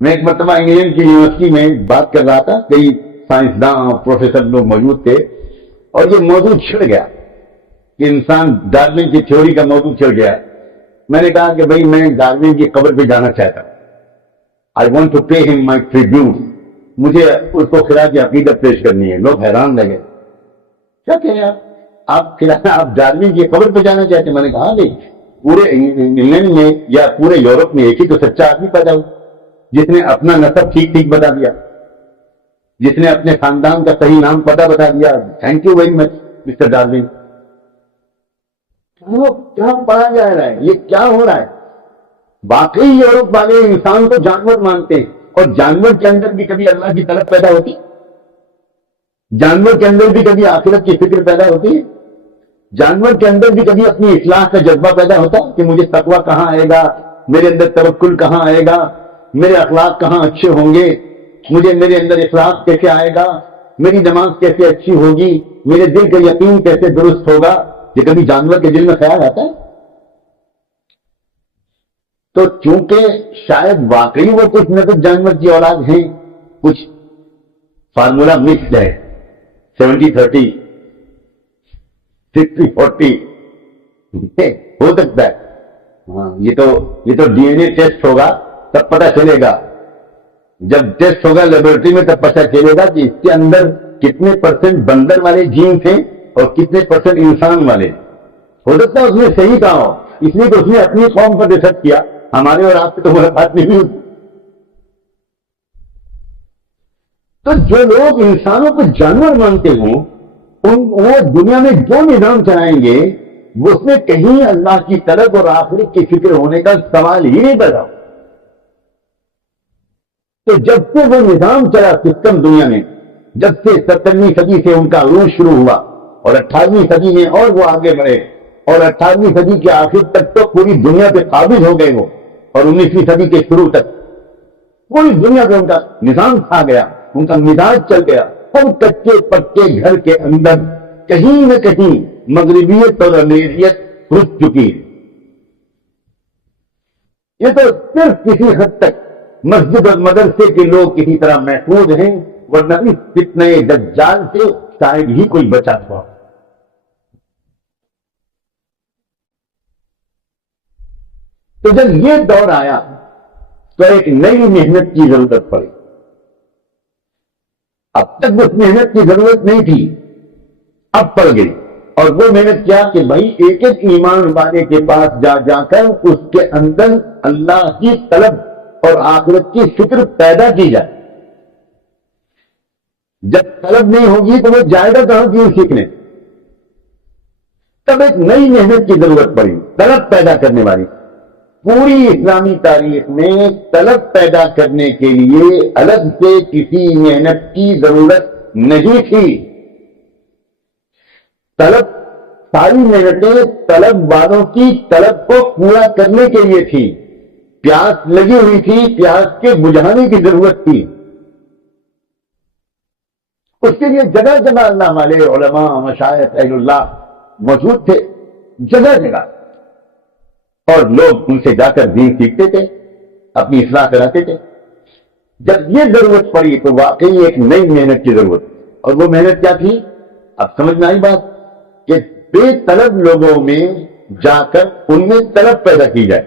میں ایک مرتبہ انگلینڈ کی یونیورسٹی میں بات کر رہا تھا، کئی سائنسداں اور پروفیسر لوگ موجود تھے، اور یہ موضوع چھڑ گیا کہ انسان ڈارون کی تھیوری کا موضوع چھڑ گیا. میں نے کہا کہ بھائی میں ڈارون کی قبر پہ جانا چاہتا ہوں. آئی وانٹ ٹو پے ہم مائی ٹریبیوٹ. مجھے اس کو خراج عقیدت پیش کرنی ہے. لوگ حیران لگے، کیا کہیں آپ ڈارون کی قبر پہ جانا چاہتے ہیں؟ میں نے کہا نہیں، پورے انگلینڈ میں یا پورے یورپ میں ایک ہی تو سچا آدمی پیدا ہوا جس نے اپنا نسب ٹھیک ٹھیک بتا دیا، جس نے اپنے خاندان کا صحیح نام پتہ بتا دیا. Thank you very much mister Darwin. کیا پڑھا جا رہا ہے؟ یہ کیا ہو رہا ہے؟ باقی یورپ والے انسان کو جانور مانتے ہیں، اور جانور کے اندر بھی کبھی اللہ کی طلب پیدا ہوتی؟ جانور کے اندر بھی کبھی آخرت کی فکر پیدا ہوتی ہے؟ جانور کے اندر بھی کبھی اپنی اصلاح کا جذبہ پیدا ہوتا کہ مجھے تقویٰ کہاں آئے گا، میرے اندر توکل کہاں آئے گا، میرے اخلاق کہاں اچھے ہوں گے، میرے اندر اخلاق کیسے آئے گا، میری نماز کیسے اچھی ہوگی، میرے دل کا یقین کیسے درست ہوگا؟ یہ کبھی جانور کے دل میں خیال آتا ہے؟ تو چونکہ شاید واقعی وہ کچھ نہ کچھ جانور کی اولاد ہیں، کچھ فارمولا مکس ہے، 70-30 60-40 ہو سکتا ہے. ہاں، یہ تو ڈی این اے ٹیسٹ ہوگا تب پتہ چلے گا. جب ٹیسٹ ہوگا لیبورٹری میں تب پتہ چلے گا کہ اس کے اندر کتنے % بندر والے جینز ہیں اور کتنے % انسان والے. ہو سکتا ہے اس نے صحیح کہا ہو، اس لیے کہ اس نے اپنی قوم پر ریسرچ کیا. ہمارے اور آپ سے تو ملاقات نہیں ہوتی. تو جو لوگ انسانوں کو جانور مانتے ہوں، وہ دنیا میں جو نظام چلائیں گے وہ اس میں کہیں اللہ کی طلب اور آخرت کی فکر ہونے کا سوال ہی نہیں پیدا. تو جب سے وہ نظام چلا سسٹم دنیا میں، جب سے 17ویں صدی سے ان کا عروج شروع ہوا اور 18ویں صدی میں اور وہ آگے بڑھے، اور 18ویں صدی کے آخر تک تو پوری دنیا پہ قابض ہو گئے وہ، اور 19ویں صدی کے شروع تک پوری دنیا پہ ان کا نظام کھا گیا، ان کا مزاج چل گیا. ہم کچے پکے گھر کے اندر کہیں نہ کہیں مغربیت اور انگریزیت گھس چکی ہے. یہ تو صرف کسی حد تک مسجد اور مدرسے کے لوگ کسی طرح محفوظ ہیں، ورنہ اس فتنہ دجال سے شاید ہی کوئی بچا ہوا. تو جب یہ دور آیا تو ایک نئی محنت کی ضرورت پڑی. اب تک اس محنت کی ضرورت نہیں تھی، اب پڑ گئی. اور وہ محنت کیا کہ بھائی ایک ایک ایمان والے کے پاس جا جا کر اس کے اندر اللہ کی طلب اور آخرت کی فکر پیدا کی جائے. جب طلب نہیں ہوگی تو وہ جائے گا کہاں کیوں سیکھنے؟ تب ایک نئی محنت کی ضرورت پڑی، طلب پیدا کرنے والی. پوری اسلامی تاریخ میں طلب پیدا کرنے کے لیے الگ سے کسی محنت کی ضرورت نہیں تھی. طلب، ساری محنتیں طلب والوں کی طلب کو پورا کرنے کے لیے تھی. پیاس لگی ہوئی تھی، پیاس کے بجھانے کی ضرورت تھی. اس کے لیے جگہ جگہ اللہ والے علماء، مشائخ، اہل اللہ موجود تھے، جگہ جگہ. اور لوگ ان سے جا کر دین سیکھتے تھے، اپنی اصلاح کراتے تھے. جب یہ ضرورت پڑی تو واقعی ایک نئی محنت کی ضرورت. اور وہ محنت کیا تھی؟ اب سمجھ میں آئی بات کہ بے طلب لوگوں میں جا کر ان میں طلب پیدا کی جائے.